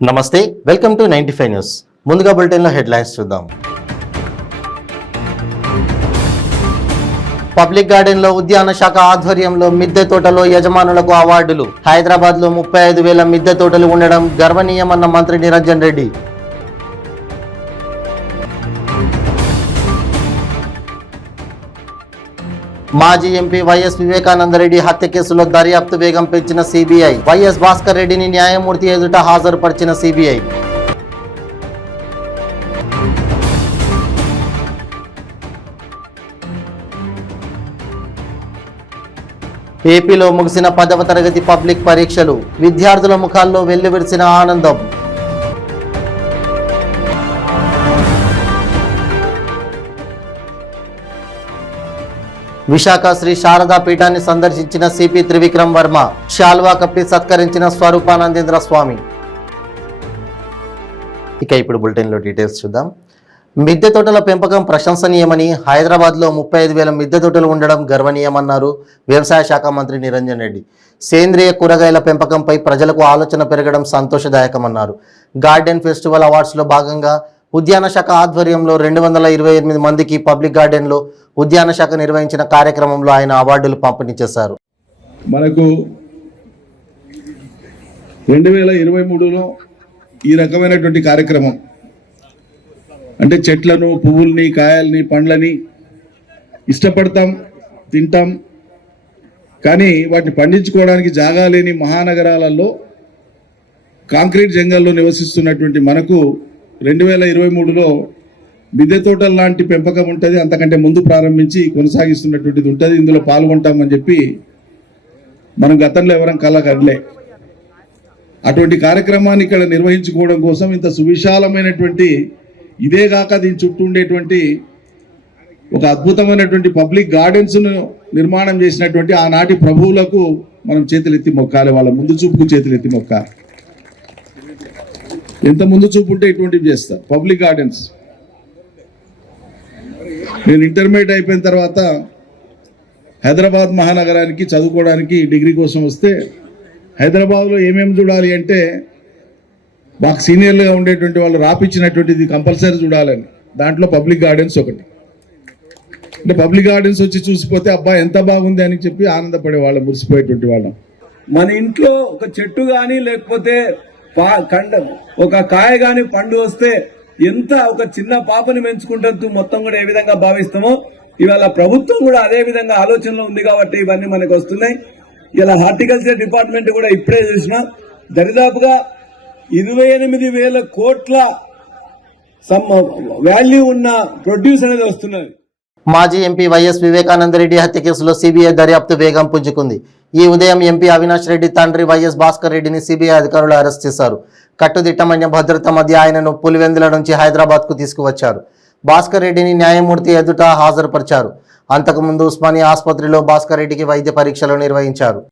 నమస్తే, welcome to 95 news. ముందుగా బులెటిన్లో హెడ్లైన్స్ చూద్దాం. పబ్లిక్ గార్డెన్లో ఉద్యాన శాఖ ఆధ్వర్యంలో మిద్దె తోటలో యజమానులకు అవార్డులు. హైదరాబాద్లో 35,000 మిద్దె తోటలు ఉండడం గర్వనీయమన్న మంత్రి నిరంజన్ రెడ్డి. మాజీ ఎంపీ వైఎస్ వివేకానందరెడ్డి హత్య కేసులో దర్యాప్తు వేగం పెంచిన సిబిఐ. వైఎస్ భాస్కర్ రెడ్డిని న్యాయమూర్తి ఎదుట హాజరుపరిచిన సిబిఐ. ఏపీలో ముగిసిన 10వ తరగతి పబ్లిక్ పరీక్షలు. విద్యార్థుల ముఖాల్లో వెల్లివిరిసిన ఆనందం. విశాఖ శ్రీ శారదా పీఠాన్ని సందర్శించిన సిపి త్రివిక్రమ్ వర్మ. శాల్వా కప్పి సత్కరించిన స్వరూపానందేంద్ర స్వామి. ఇక ఇప్పుడు బులెటిన్లో డీటెయిల్స్ చూద్దాం. మిద్దె తోటల పెంపకం ప్రశంసనీయమని, హైదరాబాద్లో 35,000 మిద్దె తోటలు ఉండడం గర్వనీయమన్నారు వ్యవసాయ శాఖ మంత్రి నిరంజన్ రెడ్డి. సేంద్రియ కూరగాయల పెంపకంపై ప్రజలకు ఆలోచన పెరగడం సంతోషదాయకమన్నారు. గార్డెన్ ఫెస్టివల్ అవార్డ్స్లో భాగంగా ఉద్యాన శాఖ ఆధ్వర్యంలో 228 మందికి పబ్లిక్ గార్డెన్లో ఉద్యాన శాఖ నిర్వహించిన కార్యక్రమంలో ఆయన అవార్డులు పంపిణీ చేశారు. మనకు 2023లో ఈ రకమైనటువంటి కార్యక్రమం అంటే చెట్లను, పువ్వుల్ని, కాయల్ని, పండ్లని ఇష్టపడతాం, తింటాం, కానీ వాటిని పండించుకోవడానికి జాగా లేని మహానగరాలలో కాంక్రీట్ జంగల్లో నివసిస్తున్నటువంటి మనకు 2023లో మిద్దె తోటల లాంటి పెంపకం ఉంటుంది. అంతకంటే ముందు ప్రారంభించి కొనసాగిస్తున్నటువంటిది ఉంటుంది. ఇందులో పాల్గొంటామని చెప్పి మనం గతంలో ఎవరం కళ్ళగడలే. అటువంటి కార్యక్రమాన్ని ఇక్కడ నిర్వహించుకోవడం కోసం ఇంత సువిశాలమైనటువంటి, ఇదేగాక దీని చుట్టూ ఉండేటువంటి ఒక అద్భుతమైనటువంటి పబ్లిక్ గార్డెన్స్ను నిర్మాణం చేసినటువంటి ఆనాటి ప్రభువులకు మనం చేతులెత్తి మొక్కాలి. వాళ్ళ ముందు చూపుకు చేతులెత్తి మొక్కాలి. ఎంత ముందు చూపు ఉంటే ఇటువంటివి చేస్తారు. పబ్లిక్ గార్డెన్స్ నేను ఇంటర్మీడియట్ అయిపోయిన తర్వాత హైదరాబాద్ మహానగరానికి చదువుకోవడానికి డిగ్రీ కోసం వస్తే హైదరాబాద్లో ఏమేమి చూడాలి అంటే మాకు సీనియర్లుగా ఉండేటువంటి వాళ్ళు రాపిచ్చినటువంటిది కంపల్సరీ చూడాలని. దాంట్లో పబ్లిక్ గార్డెన్స్ ఒకటి. అంటే పబ్లిక్ గార్డెన్స్ వచ్చి చూసిపోతే అబ్బా ఎంత బాగుంది అని చెప్పి ఆనందపడే వాళ్ళం, మురిసిపోయేటువంటి వాళ్ళం. మన ఇంట్లో ఒక చెట్టు కానీ లేకపోతే ఒక కాయ కానీ పండు వస్తే ఎంత ఒక చిన్న పాపని పెంచుకుంటూ మొత్తం కూడా ఏ విధంగా భావిస్తామో ఇవాళ ప్రభుత్వం కూడా అదే విధంగా ఆలోచనలో ఉంది కాబట్టి ఇవన్నీ మనకు వస్తున్నాయి. ఇలా హార్టికల్చర్ డిపార్ట్మెంట్ కూడా ఇప్పుడే చూసినా దరిదాపుగా 28,000 కోట్ల వాల్యూ ఉన్న ప్రొడ్యూస్ అనేది వస్తున్నది. మాజీ ఎంపీ వైఎస్ వివేకానందరెడ్డి హత్య కేసులో సిబిఐ దర్యాప్తు వేగం పుంజుకుంది. ఈ ఉదయం ఎంపీ అవినాష్ రెడ్డి తండ్రి వైఎస్ భాస్కర్ రెడ్డిని సిబిఐ అధికారులు అరెస్ట్ చేశారు. కట్టుదిట్టమైన భద్రత మధ్య ఆయనను పులివెందుల నుంచి హైదరాబాద్కు తీసుకువచ్చారు. భాస్కర్ రెడ్డిని న్యాయమూర్తి ఎదుట హాజరుపరిచారు. అంతకుముందు ఉస్మానియా ఆసుపత్రిలో భాస్కర్ రెడ్డికి వైద్య పరీక్షలు నిర్వహించారు.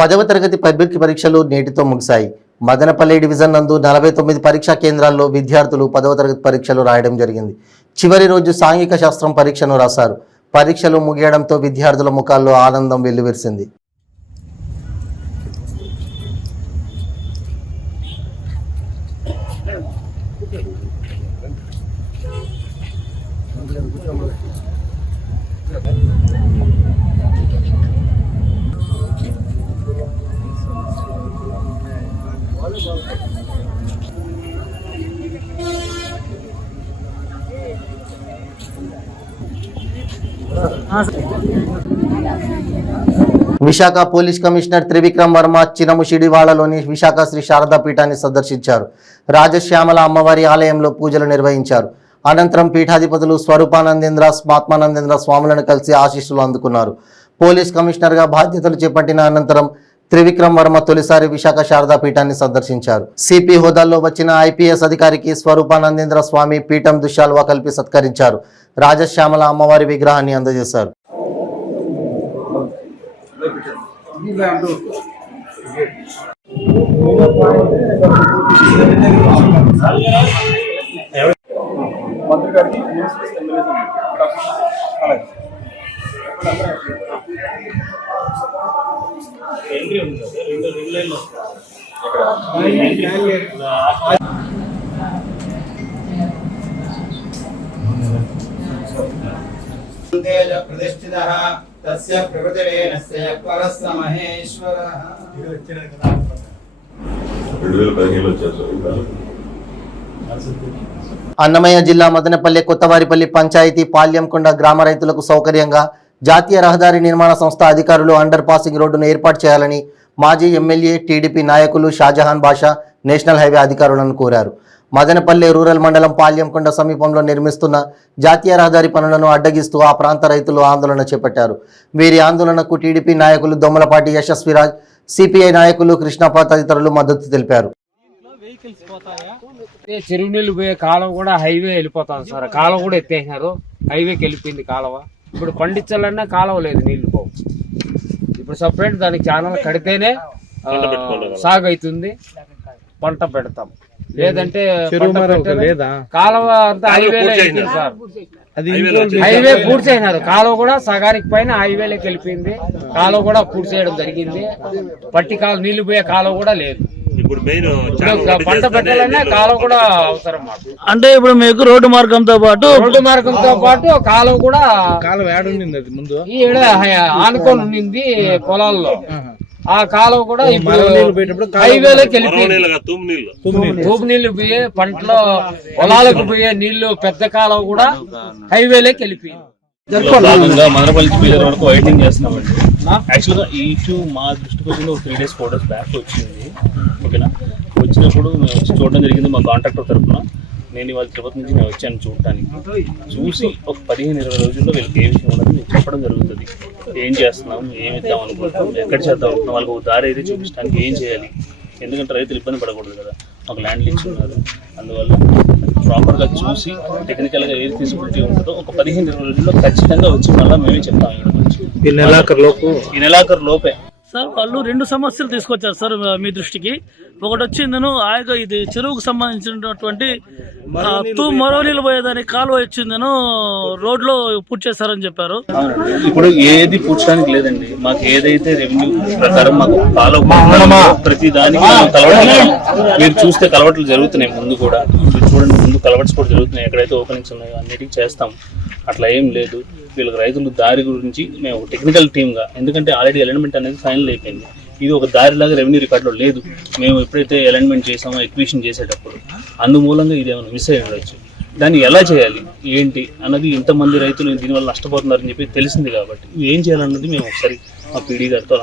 పదవ తరగతి పబ్లిక్ పరీక్షలు నేటితో ముగిశాయి. మదనపల్లి డివిజన్ నందు 49 పరీక్షా కేంద్రాల్లో విద్యార్థులు 10వ తరగతి పరీక్షలు రాయడం జరిగింది. చివరి రోజు సాంఘిక శాస్త్రం పరీక్షను రాశారు. పరీక్షలు ముగియడంతో విద్యార్థుల ముఖాల్లో ఆనందం వెల్లివిరిసింది. విశాఖ పోలీస్ కమిషనర్ త్రివిక్రమ్ వర్మ చినముషిడివాడలోని విశాఖ శ్రీ శారదా పీఠాన్ని సందర్శించారు. రాజశ్యామల అమ్మవారి ఆలయంలో పూజలు నిర్వహించారు. అనంతరం పీఠాధిపతులు స్వరూపానందేంద్ర, స్మాత్మానందేంద్ర స్వాములను కలిసి ఆశీస్సులు అందుకున్నారు. పోలీస్ కమిషనర్గా బాధ్యతలు చేపట్టిన అనంతరం త్రివిక్రమ్ వర్మ తొలిసారి విశాఖ శారదా పీఠాన్ని సందర్శించారు. సిపి హోదాల్లో వచ్చిన ఐపీఎస్ అధికారికి స్వరూపానందేంద్ర స్వామి పీఠం దుశాల్వా కల్పి సత్కరించారు. రాజశ్యామల అమ్మవారి విగ్రహాన్ని అందజేశారు. प्रतिष्ठितः तस्य प्रकृतिरेणस्य परस्य महेश्वरः। 2015 వచ్చారు. అన్నమయ్య జిల్లా మదనపల్లె కొత్తవారిపల్లి పంచాయతీ పాల్యంకొండ గ్రామ రైతులకు సౌకర్యంగా జాతీయ రహదారి నిర్మాణ సంస్థ అధికారులు అండర్ పాసింగ్ రోడ్డును ఏర్పాటు చేయాలని మాజీ ఎమ్మెల్యే టీడీపీ నాయకులు షాజహాన్ బాషా నేషనల్ హైవే అధికారులను కోరారు. మదనపల్లె రూరల్ మండలం పాల్యంకొండ సమీపంలో నిర్మిస్తున్న జాతీయ రహదారి పనులను అడ్డగిస్తూ ఆ ప్రాంత రైతులు ఆందోళన చేపట్టారు. వీరి ఆందోళనకు టీడీపీ నాయకులు దొమ్మలపాటి యశస్విరాజ్, సిపిఐ నాయకులు కృష్ణప్ప తదితరులు మద్దతు తెలిపారు. చెరువు నీళ్ళు పోయే కాలువ కూడా హైవే వెళ్ళిపోతుంది సార్. కాలువ కూడా ఎత్తేసినారు, హైవేకి వెళ్ళిపోయింది కాలువ. ఇప్పుడు పండించాలన్నా కాలువ లేదు, నీళ్లు పోవు. ఇప్పుడు సపరేట్ దానికి ఛానల్ కడితేనే సాగు అవుతుంది, పంట పెడతాం. లేదంటే కాలువ అంతా హైవేలో వెళ్ళింది సార్. హైవే పూర్తి చేసినారు, కాలువ కూడా సగానికి పైన హైవేలోకి వెళ్ళిపోయింది. కాలువ కూడా పూర్తి చేయడం జరిగింది. పట్టి కాలువ నీళ్లు పోయే కాలువ కూడా లేదు. ఇప్పుడు పంట పెట్టాలన్నా కాలువ కూడా అవసరం మాకు. అంటే ఇప్పుడు మీకు రోడ్డు మార్గంతో పాటు కాలువ కూడా ఆనుకొని ఉండింది పొలాల్లో. ఆ కాలువ కూడా ఇప్పుడు హైవేలోకి వెళ్ళిపోయింది. తూపు నీళ్లు పోయే పంటలో పొలాలకు పోయే నీళ్లు పెద్ద కాలువ కూడా హైవేలోకి వెళ్ళిపోయింది. మదనపల్లి స్పీకర్ వరకు వైటింగ్ చేస్తున్నామండి. యాక్చువల్గా ఈ ఇష్యూ మా దృష్టికి వచ్చింది ఒక 3 days 4 days బ్యాక్ వచ్చింది. ఓకేనా, వచ్చినప్పుడు మేము వచ్చి చూడడం జరిగింది మా కాంట్రాక్టర్ తరఫున. నేను ఇవాళ తిరుపతి నుంచి నేను వచ్చాను చూడటానికి. చూసి ఒక 15-20 రోజుల్లో వీళ్ళకి ఏ విషయం ఉన్నది నేను చెప్పడం జరుగుతుంది. ఏం చేస్తున్నాం, ఏమి ఇద్దాం అనుకుంటున్నాం, ఎక్కడ చేద్దాం అనుకుంటున్నాం, వాళ్ళకి ఒక దారి అయితే చూపించడానికి ఏం చేయాలి. ఎందుకంటే రైతులు ఇబ్బంది పడకూడదు కదా, మాకు ల్యాండ్ లీజ్ ఉన్నారు. అందువల్ల ప్రాపర్గా చూసి టెక్నికల్గా ఏది ఫీజిబిలిటీ ఉంటుందో ఒక 15-20 రోజుల్లో ఖచ్చితంగా వచ్చి మళ్ళీ మేమే చెప్తాం. ఈ నెలాఖరు లోపే సార్ వాళ్ళు 2 సమస్యలు తీసుకొచ్చారు సార్ మీ దృష్టికి. ఒకటి వచ్చిందను ఆయగా ఇది చెరువుకు సంబంధించినటువంటి మరో నీళ్ళు పోయేదానికి కాలువ వచ్చిందను రోడ్లో పూర్తి చేస్తారని చెప్పారు. ఇప్పుడు ఏది పూడ్చడానికి లేదండి. మాకు ఏదైతే రెవెన్యూ ప్రకారం మాకు కాలువ ప్రతి దానికి మీరు చూస్తే కలవట్లు జరుగుతున్నాయి. ముందు కూడా చూడండి, ముందు కలవట్స్ కూడా జరుగుతున్నాయి. ఎక్కడైతే ఓపెనింగ్స్ ఉన్నాయో అన్నిటికీ చేస్తాం. అట్లా ఏం లేదు. వీళ్ళకి రైతులు దారి గురించి మేము టెక్నికల్ టీమ్గా, ఎందుకంటే ఆల్రెడీ అలైన్మెంట్ అనేది ఫైనల్ అయిపోయింది. ఇది ఒక దారిలాగా రెవెన్యూ రికార్డులో లేదు. మేము ఎప్పుడైతే అలైన్మెంట్ చేసామో ఎక్విషన్ చేసేటప్పుడు అందుమూలంగా ఇది ఏమైనా మిస్ అయ్యి ఉండొచ్చు. దాన్ని ఎలా చేయాలి ఏంటి అన్నది, ఇంతమంది రైతులు దీనివల్ల నష్టపోతున్నారని చెప్పి తెలిసింది. కాబట్టి ఏం చేయాలన్నది మేము ఒకసారి మా పీడీ గారితో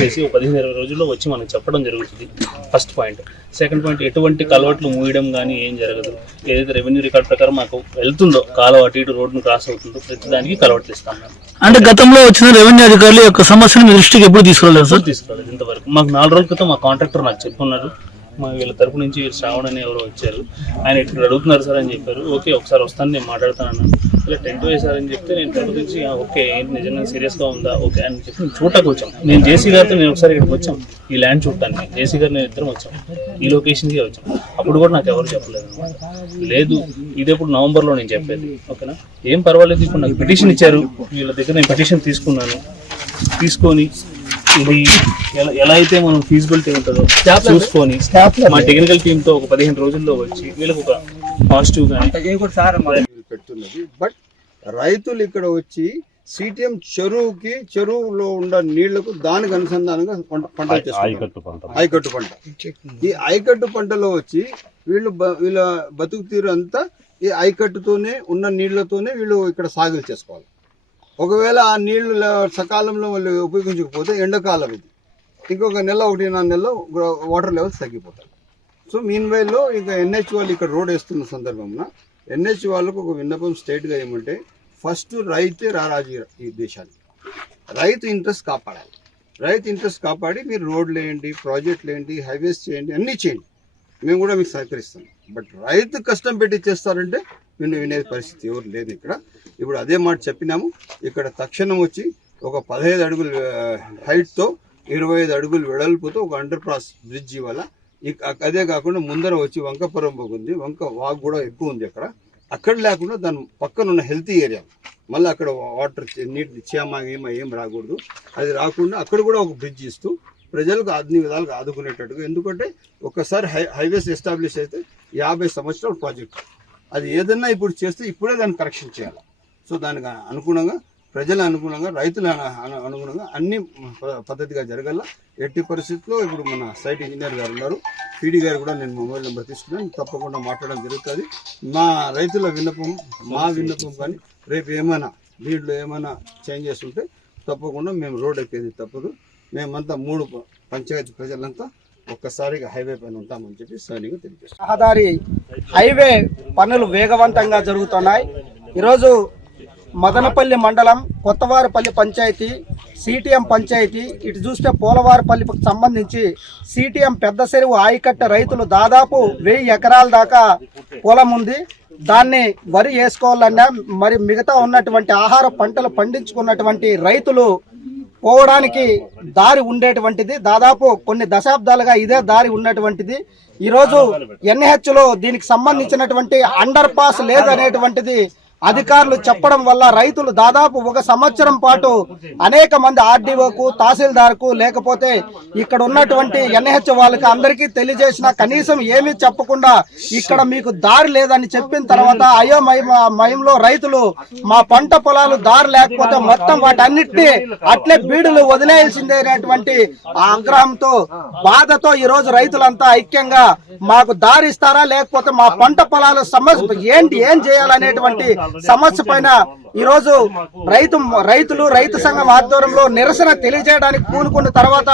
చేసి ఒక 15-20 రోజుల్లో వచ్చి మనకు చెప్పడం జరుగుతుంది. First point. సెకండ్ పాయింట్, ఎటువంటి కలవట్లు మూయడం కానీ ఏం జరగదు. ఏదైతే రెవెన్యూ రికార్డ్ ప్రకారం మాకు వెళ్తుందో కాలువ అటు ఇటు రోడ్డును క్రాస్ అవుతుందో ప్రతి దానికి కలవట్లు ఇస్తాం. అంటే గతంలో వచ్చిన రెవెన్యూ అధికారులు యొక్క సమస్యను మీ దృష్టికి ఎప్పుడు తీసుకురాలేదు సార్? తీసుకురాలేదు ఇంతవరకు. మాకు 4 రోజుల క్రితం మా కాంట్రాక్టర్ నాకు చెప్పుకున్నారు. మా వీళ్ళ తరపు నుంచి శ్రావణ్ అని ఎవరో వచ్చారు. ఆయన ఇక్కడ అడుగుతున్నారు సార్ అని చెప్పారు. ఓకే ఒకసారి వస్తాను, నేను మాట్లాడుతాను. ఇలా టెంట్ వేశారని చెప్తే నేను తరపు నుంచి ఓకే ఏంటి నిజంగా సీరియస్గా ఉందా ఓకే అని చెప్పి నేను చూడటానికి వచ్చాం. నేను జేసీ గారితో నేను ఒకసారి ఇక్కడికి వచ్చాం, ఈ ల్యాండ్ చూడటానికి. జేసీ గారు నేను ఇద్దరం వచ్చాం, ఈ లొకేషన్కి వచ్చాం. అప్పుడు కూడా నాకు ఎవరు చెప్పలేదు. లేదు ఇది ఇప్పుడు నవంబర్లో నేను చెప్పేది. ఓకేనా, ఏం పర్వాలేదు. ఇప్పుడు నాకు పిటిషన్ ఇచ్చారు వీళ్ళ దగ్గర. నేను పిటిషన్ తీసుకున్నాను. తీసుకొని ఇది ఎలా అయితే మనం ఫీజిబిలిటీ ఉంటుందో చూసుకొని మా టెక్నికల్ టీమ్ తో ఒక 15 రోజుల్లో వచ్చి వీళ్ళకి ఒక పాజిటివ్ గా పెడుతున్నది. బట్ రైతులు ఇక్కడ వచ్చి సిటిఎం చెరువులో ఉన్న నీళ్లకు దానికి అనుసంధానంగా పంటలు చేస్తారు. ఆయకట్టు పంట. ఈ ఆయకట్టు పంటలో వచ్చి వీళ్ళ బతుకు తీరు అంతా ఈ ఆయకట్టుతోనే ఉన్న నీళ్లతోనే వీళ్ళు ఇక్కడ సాగులు చేసుకోవాలి. ఒకవేళ ఆ నీళ్లు సకాలంలో వాళ్ళు ఉపయోగించకపోతే ఎండాకాలం ఇది ఇంకొక నెల 1.5 నెలలో వాటర్ లెవెల్స్ తగ్గిపోతాయి. సో మీన్ వైల్లో ఇక ఎన్హెచ్ వాళ్ళు ఇక్కడ రోడ్ వేస్తున్న సందర్భంలో ఎన్హెచ్ వాళ్ళకు ఒక విన్నపం స్టేట్గా ఏమంటే, ఫస్ట్ రైతే రారాజు ఈ దేశానికి. రైతు ఇంట్రెస్ట్ కాపాడాలి. రైతు ఇంట్రెస్ట్ కాపాడి మీరు రోడ్లు వేయండి, ప్రాజెక్టులు వేయండి, హైవేస్ చేయండి, అన్నీ చేయండి, మేము కూడా మీకు సహకరిస్తాం. బట్ రైతు కష్టం పెట్టి చేస్తారంటే వినే పరిస్థితి ఎవరు లేదు ఇక్కడ. ఇప్పుడు అదే మాట చెప్పినాము. ఇక్కడ తక్షణం వచ్చి ఒక 15 అడుగుల హైట్తో 25 అడుగులు వెడల్పుతో ఒక అండర్ పాస్ బ్రిడ్జ్ ఇవ్వాలా. అదే కాకుండా ముందర వచ్చి వంకపురం ఉంది, వంక వాగు కూడా ఎక్కువ ఉంది అక్కడ లేకుండా దాని పక్కన ఉన్న హెల్తీ ఏరియా మళ్ళీ అక్కడ వాటర్ నీటి చీమ ఏం రాకూడదు. అది రాకుండా అక్కడ కూడా ఒక బ్రిడ్జ్ ఇస్తూ ప్రజలకు అన్ని విధాలుగా ఆదుకునేటట్టుగా. ఎందుకంటే ఒక్కసారి హైవేస్ ఎస్టాబ్లిష్ అయితే 50 సంవత్సరాల ప్రాజెక్ట్. అది ఏదన్నా ఇప్పుడు చేస్తే ఇప్పుడే దాన్ని కరెక్షన్ చేయాలి. సో దానికి అనుగుణంగా ప్రజల అనుగుణంగా రైతుల అనుగుణంగా అన్ని పద్ధతిగా జరగాల. ఎట్టి పరిస్థితుల్లో ఇప్పుడు మన సైట్ ఇంజనీర్ గారు ఉన్నారు, పీడీ గారు కూడా నేను మొబైల్ నెంబర్ తీసుకున్నాను, తప్పకుండా మాట్లాడడం జరుగుతుంది. మా రైతుల విన్నపం కానీ రేపు ఏమైనా దీంట్లో ఏమైనా చేంజెస్ ఉంటే తప్పకుండా మేము రోడ్ ఎక్కేది తప్పదు. మేమంతా 3 పంచాయతీ ప్రజలంతా ఒక్కసారిగా హైవే పైన ఉంటామని చెప్పి సైనిక తెలియజేస్తాం. రహదారి హైవే పనులు వేగవంతంగా జరుగుతున్నాయి. ఈరోజు మదనపల్లి మండలం కొత్తవారిపల్లి పంచాయతీ, సిటిఎం పంచాయతీ, ఇటు చూస్తే పోలవారిపల్లికి సంబంధించి సిటిఎం పెద్ద చెరువు ఆయకట్ట రైతులు దాదాపు 1000 ఎకరాల దాకా పొలం ఉంది. దాన్ని వరి వేసుకోవాలన్నా మరి మిగతా ఉన్నటువంటి ఆహార పంటలు పండించుకున్నటువంటి రైతులు పోవడానికి దారి ఉండేటువంటిది. దాదాపు కొన్ని దశాబ్దాలుగా ఇదే దారి ఉన్నటువంటిది. ఈరోజు ఎన్హెచ్లో దీనికి సంబంధించినటువంటి అండర్ పాస్ లేదనేటువంటిది అధికారులు చెప్పడం వల్ల రైతులు దాదాపు 1 సంవత్సరం పాటు అనేక మంది ఆర్డీఓకు, తహసీల్దార్కు, లేకపోతే ఇక్కడ ఉన్నటువంటి ఎన్హెచ్ వాళ్ళకి అందరికీ తెలియజేసిన కనీసం ఏమీ చెప్పకుండా ఇక్కడ మీకు దారి లేదని చెప్పిన తర్వాత అయోమయంలో రైతులు మా పంట పొలాలు దారి లేకపోతే మొత్తం వాటన్నిటినీ అట్లే బీడులు వదిలేయాల్సిందే అనేటువంటి ఆగ్రహంతో, బాధతో ఈరోజు రైతులంతా ఐక్యంగా మాకు దారి ఇస్తారా లేకపోతే మా పంట పొలాల సమస్య ఏంటి, ఏం చేయాలనేటువంటి సమస్య పైన ఈరోజు రైతు సంఘం ఆధ్వర్యంలో నిరసన తెలియజేయడానికి పూనుకున్న తర్వాత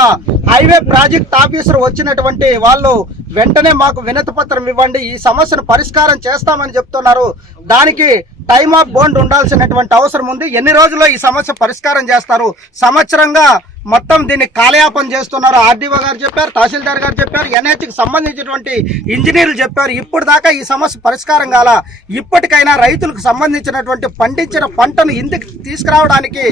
హైవే ప్రాజెక్ట్ ఆఫీసర్ వచ్చినటువంటి వాళ్ళు వెంటనే మాకు వినతి పత్రం ఇవ్వండి, ఈ సమస్యను పరిష్కారం చేస్తామని చెప్తున్నారు. దానికి టైమ్ ఆఫ్ బోండ్ ఉండాల్సినటువంటి అవసరం ఉంది. ఎన్ని రోజుల్లో ఈ సమస్య పరిష్కారం చేస్తారు? సంవత్సరంగా మొత్తం దీన్ని కాలయాపన చేస్తున్నారు. ఆర్డీఓ గారు చెప్పారు, తహసీల్దార్ గారు చెప్పారు, ఎన్హెచ్కి సంబంధించినటువంటి ఇంజనీర్లు చెప్పారు. ఇప్పుడు దాకా ఈ సమస్య పరిష్కారం కాల. ఇప్పటికైనా రైతులకు సంబంధించినటువంటి పండించిన పంటను ఇంటికి తీసుకురావడానికి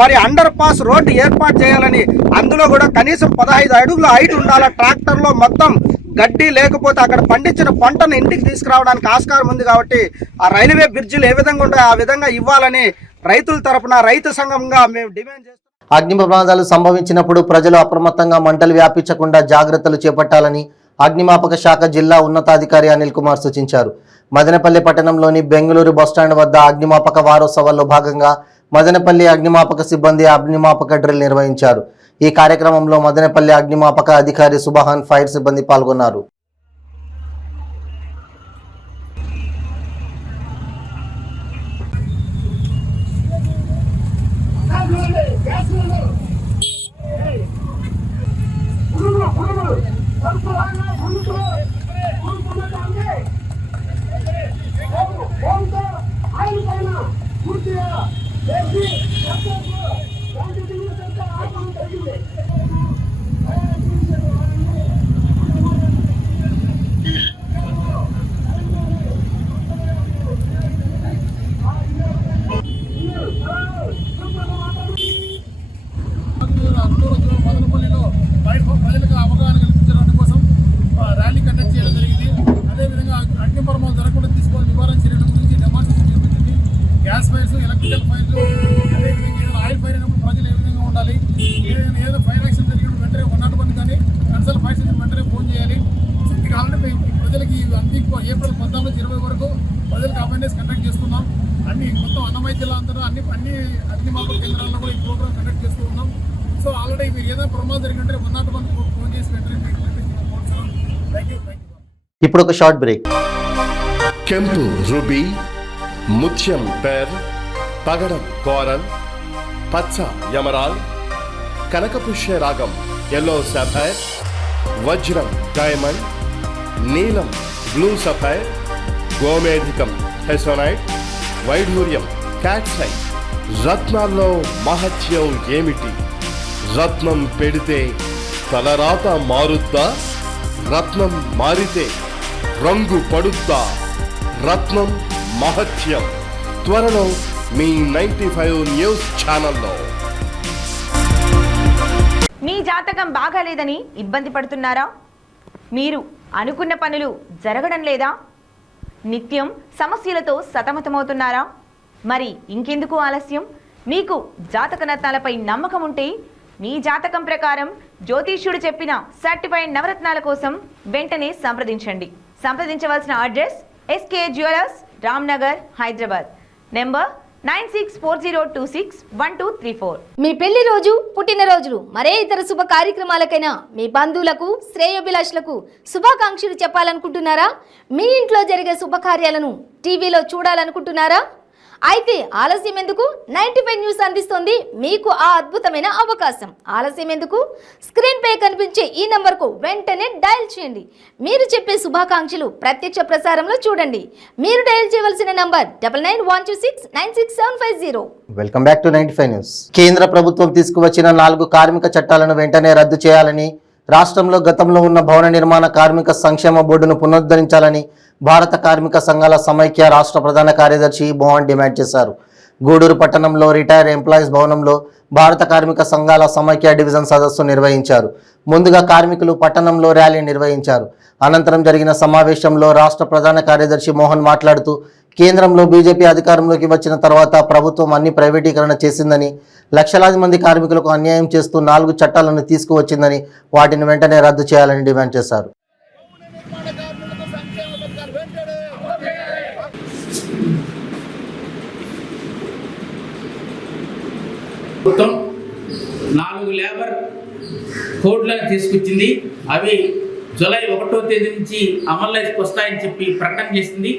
మరి అండర్ పాస్ రోడ్డు ఏర్పాటు చేయాలని, అందులో కూడా కనీసం 15 అడుగుల హైట్ ఉండాలి. ట్రాక్టర్లో మొత్తం గడ్డి లేకపోతే అక్కడ పండించిన పంటను ఇంటికి తీసుకురావడానికి ఆస్కారం ఉంది. కాబట్టి ఆ రైల్వే బ్రిడ్జిలు ఏ విధంగా ఉంటాయో ఆ విధంగా ఇవ్వాలని రైతుల తరపున రైతు సంఘంగా మేము డిమాండ్ చేస్తాం. అగ్ని ప్రమాదాలు సంభవించినప్పుడు ప్రజలు అప్రమత్తంగా మంటలు వ్యాపించకుండా జాగ్రత్తలు చేపట్టాలని అగ్నిమాపక శాఖ జిల్లా ఉన్నతాధికారి అనిల్ కుమార్ సూచించారు. మదనపల్లి పట్టణంలోని బెంగళూరు బస్టాండ్ వద్ద అగ్నిమాపక వారోత్సవాల్లో భాగంగా మదనపల్లి అగ్నిమాపక సిబ్బంది అగ్నిమాపక డ్రిల్ నిర్వహించారు. ఈ కార్యక్రమంలో మదనపల్లి అగ్నిమాపక అధికారి సుబహాన్, ఫైర్ సిబ్బంది పాల్గొన్నారు. మదనపల్లిలో ప్రజలకు అవగాహన కల్పించడం కోసం ర్యాలీ కండక్ట్ చేయడం జరిగింది. అదేవిధంగా అగ్ని ప్రమాదాలు జరగకుండా తీసుకోవాలి నివారణ చర్యల గురించి డెమాన్స్ట్రేషన్ చేపట్టింది. గ్యాస్ ఫైర్స్, ఎలక్ట్రికల్ ఫైర్లు, అదేవిధంగా ఏదైనా ఆయిల్ ఫైర్ అయినప్పుడు ప్రజలు ఏ విధంగా ఉండాలి, ఏదైనా ఫైర్ యాక్సిడెంట్ జరిగినప్పుడు వెంటనే 101 కానీ కన్సల్ట్ ఫైర్ స్టేషన్ వెంటనే ఫోన్ చేయాలి. ఇది కావాలంటే ప్రజలకి అన్ని ఏప్రిల్ 14 నుంచి 20 వరకు ప్రజలకు అవేర్నెస్ కండక్ట్ చేస్తున్నాం. అన్ని మొత్తం అన్నమయ్య జిల్లా అందరూ అన్ని అగ్నిమాపక కేంద్రాల్లో కూడా ఈ ప్రోగ్రామ్ కండక్ట్ చేస్తూ ఉన్నాం. సో ఆల్రెడీ మీరు ఏదైనా ప్రమాదం జరిగిందంటే 101 ఫోన్ చేసి వెంటనే థ్యాంక్ యూ. ఇప్పుడు ఒక షార్ట్ బ్రేక్. ಕೆಂಪು ರುಬಿ, ಮುತ್ಯಂ ಪೆರ್, ಪಗಡಂ coral, ಪಚ್ಚ ಯಮರಾಲ್, ಕನಕಪುಷ್ಯ ragam yellow sapphire, Vajram ಡೈమండ్, నీలం బ్లూ సఫైర్, గోమేధికం హెసోనైట్, వైఢూర్యం క్యాట్సైట్. రత్నాల్లో మహత్యం ఏమిటి? రత్నం పెడితే తలరాత మారుద్దా? రత్నం మారితే రంగు పడుద్దా? రత్నం మహత్యం త్వరలో మీ 95 న్యూస్ ఛానల్లో. మీ జాతకం బాగాలేదని ఇబ్బంది పడుతున్నారా? మీరు అనుకున్న పనులు జరగడం లేదా? నిత్యం సమస్యలతో సతమతమవుతున్నారా? మరి ఇంకెందుకు ఆలస్యం? మీకు జాతక రత్నాలపై నమ్మకం ఉంటే మీ జాతకం ప్రకారం జ్యోతిష్యుడు చెప్పిన సర్టిఫైడ్ నవరత్నాల కోసం వెంటనే సంప్రదించండి. సంప్రదించవలసిన address SK jewellers, Ramnagar, Hyderabad. Number 9640261234. మీ పెళ్లి రోజు, పుట్టినరోజులు, మరే ఇతర శుభ కార్యక్రమాలకైనా మీ బంధువులకు, శ్రేయోభిలాషులకు శుభాకాంక్షలు చెప్పాలనుకుంటున్నారా? మీ ఇంట్లో జరిగే శుభకార్యాలను టీవీలో చూడాలనుకుంటున్నారా? అయితే ఆలస్యం ఎందుకు? 95 న్యూస్ అందిస్తోంది మీకు ఆ అద్భుతమైన అవకాశం. ఆలస్యం ఎందుకు? స్క్రీన్ పై కనిపించే ఈ నంబర్కు వెంటనే డయల్ చేయండి. మీరు చెప్పే శుభాకాంక్షలు ప్రత్యక్ష ప్రసారంలో చూడండి. మీరు డయల్ చేయవలసిన number 9912696750. Welcome back to 95 news. కేంద్ర ప్రభుత్వం తీసుకువచ్చిన 4 కార్మిక చట్టాలను వెంటనే రద్దు చేయాలని, రాష్ట్రంలో గతంలో ఉన్న భవన నిర్మాణ కార్మిక సంక్షేమ బోర్డును పునరుద్ధరించాలని భారత కార్మిక సంఘాల సమైక్య రాష్ట్ర ప్రధాన కార్యదర్శి మోహన్ డిమాండ్ చేశారు. గూడూరు పట్టణంలో రిటైర్డ్ ఎంప్లాయీస్ భవనంలో భారత కార్మిక సంఘాల సమైక్య డివిజన్ సదస్సు నిర్వహించారు. ముందుగా కార్మికులు పట్టణంలో ర్యాలీ నిర్వహించారు. అనంతరం జరిగిన సమావేశంలో రాష్ట్ర ప్రధాన కార్యదర్శి మోహన్ మాట్లాడుతూ, కేంద్రంలో బీజేపీ అధికారంలోకి వచ్చిన తర్వాత ప్రభుత్వం అన్ని ప్రైవేటీకరణ చేసిందని, లక్షలాది మంది కార్మికులకు అన్యాయం చేస్తూ 4 చట్టాలను తీసుకువచ్చిందని, వాటిని వెంటనే రద్దు చేయాలని డిమాండ్ చేశారు. ప్రభుత్వం 4 లేబర్ కోడ్లను తీసుకొచ్చింది. అవి జూలై 1వ తేదీ నుంచి అమల్లోకి వస్తాయని చెప్పి ప్రకటన చేసింది.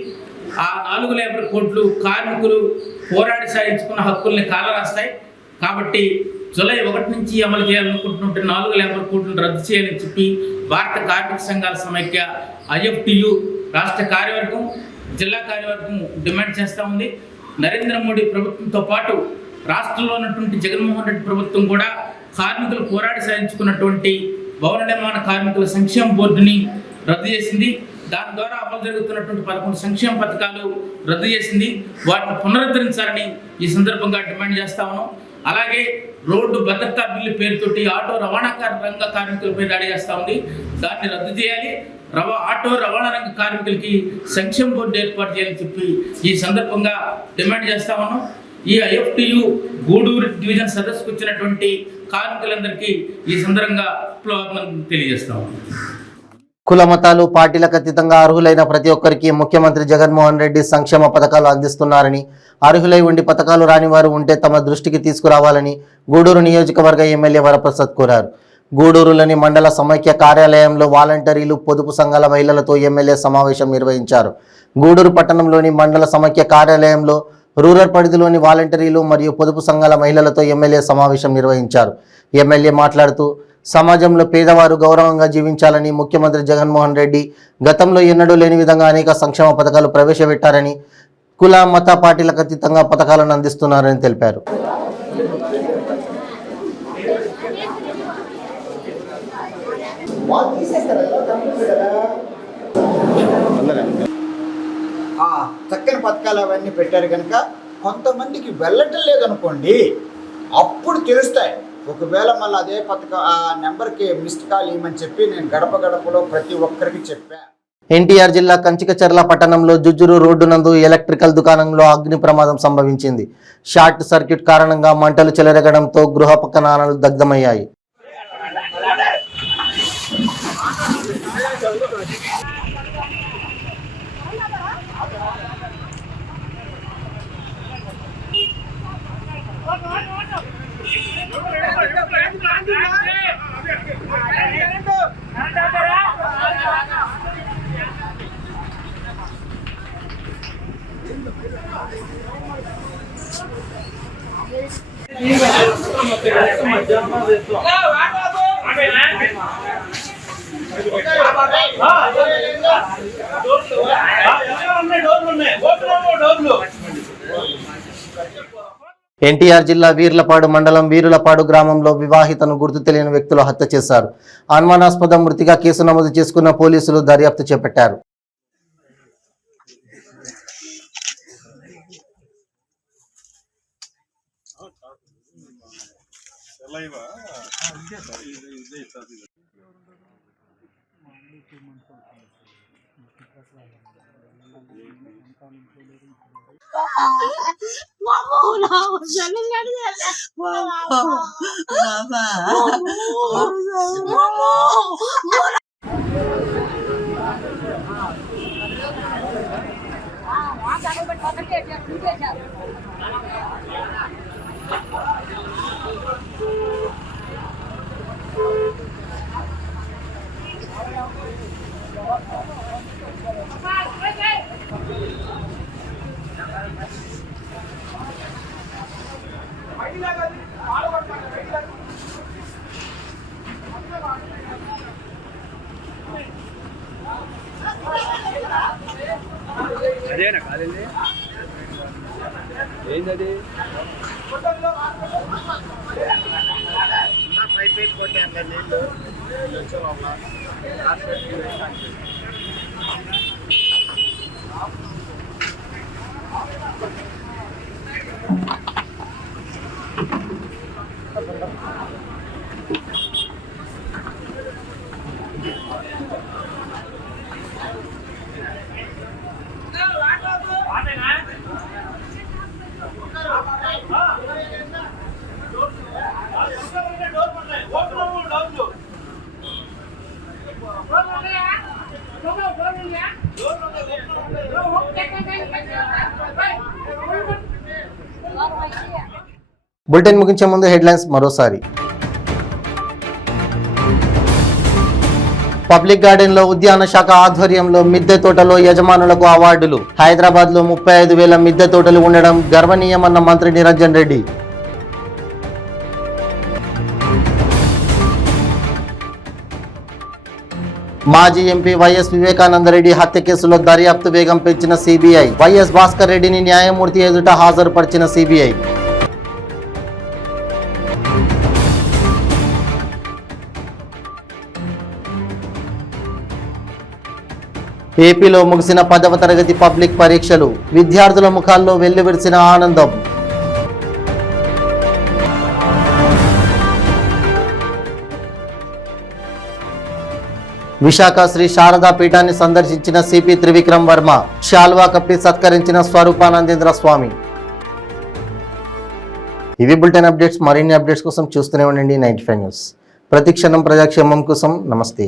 ఆ 4 లేబర్ కోడ్లు కార్మికులు పోరాడి సాధించుకున్న హక్కుల్ని కాలరాస్తాయి. కాబట్టి జూలై 1 నుంచి అమలు చేయాలనుకుంటున్న 4 లేబర్ కోడ్లను రద్దు చేయాలని చెప్పి భారత కార్మిక సంఘాల సమైక్య IFTU రాష్ట్ర కార్యవర్గం, జిల్లా కార్యవర్గం డిమాండ్ చేస్తూ ఉంది. నరేంద్ర మోడీ ప్రభుత్వంతో పాటు రాష్ట్రంలో ఉన్నటువంటి జగన్మోహన్ రెడ్డి ప్రభుత్వం కూడా కార్మికులు పోరాడి సాధించుకున్నటువంటి భవన నిర్మాణ కార్మికుల సంక్షేమ బోర్డుని రద్దు చేసింది. దాని ద్వారా అమలు జరుగుతున్నటువంటి 11 సంక్షేమ పథకాలు రద్దు చేసింది. వాటిని పునరుద్ధరించాలని ఈ సందర్భంగా డిమాండ్ చేస్తా ఉన్నాం. అలాగే రోడ్డు భద్రతా బిల్లు పేరుతోటి ఆటో రవాణా రంగ కార్మికులపై దాడి చేస్తూ ఉంది. దాన్ని రద్దు చేయాలి. ఆటో రవాణా రంగ కార్మికులకి సంక్షేమ బోర్డు ఏర్పాటు చేయాలని చెప్పి ఈ సందర్భంగా డిమాండ్ చేస్తా ఉన్నాం. ఈ IFTU గూడూరు డివిజన్ సదస్సుకు వచ్చినటువంటి కార్మికులందరికీ ఈ సందర్భంగా తెలియజేస్తాం. కుల మతాలు పార్టీలకు అతీతంగా అర్హులైన ప్రతి ఒక్కరికి ముఖ్యమంత్రి జగన్మోహన్ రెడ్డి సంక్షేమ పథకాలు అందిస్తున్నారని, అర్హులై ఉండి పథకాలు రాని వారు ఉంటే తమ దృష్టికి తీసుకురావాలని గూడూరు నియోజకవర్గ ఎమ్మెల్యే వరప్రసాద్ కోరారు. గూడూరులోని మండల సమైక్య కార్యాలయంలో వాలంటీర్లు, పొదుపు సంఘాల మహిళలతో ఎమ్మెల్యే సమావేశం నిర్వహించారు. గూడూరు పట్టణంలోని మండల సమైక్య కార్యాలయంలో రూరల్ పరిధిలోని వాలంటీర్లు మరియు పొదుపు సంఘాల మహిళలతో ఎమ్మెల్యే సమావేశం నిర్వహించారు. ఎమ్మెల్యే మాట్లాడుతూ, సమాజంలో పేదవారు గౌరవంగా జీవించాలని ముఖ్యమంత్రి జగన్మోహన్ రెడ్డి గతంలో ఎన్నడూ లేని విధంగా అనేక సంక్షేమ పథకాలు ప్రవేశపెట్టారని, కుల మత పార్టీలకు అతీతంగా పథకాలను అందిస్తున్నారని తెలిపారు. చక్కని పథకాలు అవన్నీ పెట్టారు కనుక కొంతమందికి వెళ్ళటం లేదనుకోండి, అప్పుడు తెలుస్తాయి. ఒకవేళ మళ్ళీ అదే పథకం ఆ నెంబర్కి మిస్డ్ కాల్ ఇవ్వమని చెప్పి నేను గడప గడపలో ప్రతి ఒక్కరికి చెప్పాను. ఎన్టీఆర్ జిల్లా కంచికచర్ల పట్టణంలో జుజ్జురు రోడ్డు నందు ఎలక్ట్రికల్ దుకాణంలో అగ్ని ప్రమాదం సంభవించింది. షార్ట్ సర్క్యూట్ కారణంగా మంటలు చెలరేగడంతో గృహోపకరణాలు దగ్ధమయ్యాయి. ఎన్టీఆర్ జిల్లా వీర్లపాడు మండలం వీరులపాడు గ్రామంలో వివాహితను గుర్తు తెలియని వ్యక్తులు హత్య చేశారు. అనుమానాస్పద మృతిగా కేసు నమోదు చేసుకున్న పోలీసులు దర్యాప్తు చేపట్టారు. అదేనా కాదండి ఏంటది బులెటిన్ ముగించే ముందు హెడ్లైన్స్ మరోసారి. పబ్లిక్ గార్డెన్ లో ఉద్యాన శాఖ ఆధ్వర్యంలో మిద్దె తోటలో యజమానులకు అవార్డులు. హైదరాబాద్ లో 35,000 మిద్దె తోటలు ఉండడం గర్వనీయమన్న మంత్రి నిరంజన్ రెడ్డి. మాజీ ఎంపీ వైఎస్ వివేకానందరెడ్డి హత్య కేసులో దర్యాప్తు వేగం పెంచిన సిబిఐ. వైఎస్ భాస్కర్ రెడ్డిని న్యాయమూర్తి ఎదుట హాజరుపరిచిన సిబిఐ. ఏపీలో ముగిసిన 10వ తరగతి పబ్లిక్ పరీక్షలు. విద్యార్థుల ముఖాల్లో వెల్లివిరిసిన ఆనందం. విశాఖ శ్రీ శారదా పీఠాన్ని సందర్శించిన సిపి త్రివిక్రమ్ వర్మ. శాల్వా కప్పి సత్కరించిన స్వరూపానందేంద్ర స్వామి. ఇవి బులెటిన్ అప్డేట్స్. మరిన్ని అప్డేట్స్ కోసం చూస్తూనే ఉండండి 95 న్యూస్. ప్రతిక్షణం ప్రజాక్షేమం కోసం. నమస్తే.